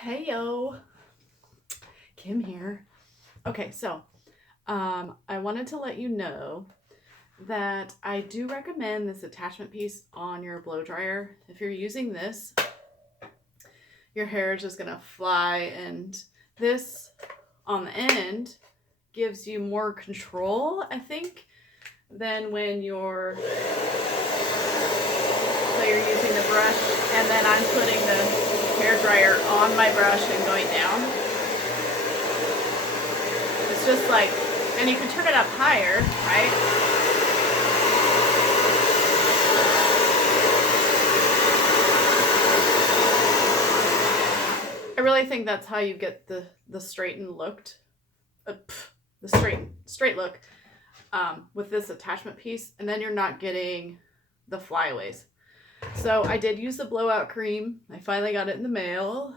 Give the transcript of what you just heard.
Hey yo, Kim here. Okay, so I wanted to let you know that I do recommend this attachment piece on your blow dryer. If you're using this, your hair is just gonna fly, and this on the end gives you more control, I think, than when you're using the brush, and then I'm putting the hair dryer on my brush and going down. It's just like, and you can turn it up higher, right? I really think that's how you get the straightened looked, the straight look with this attachment piece, and then you're not getting the flyaways. So I did use the blowout cream. I finally got it in the mail.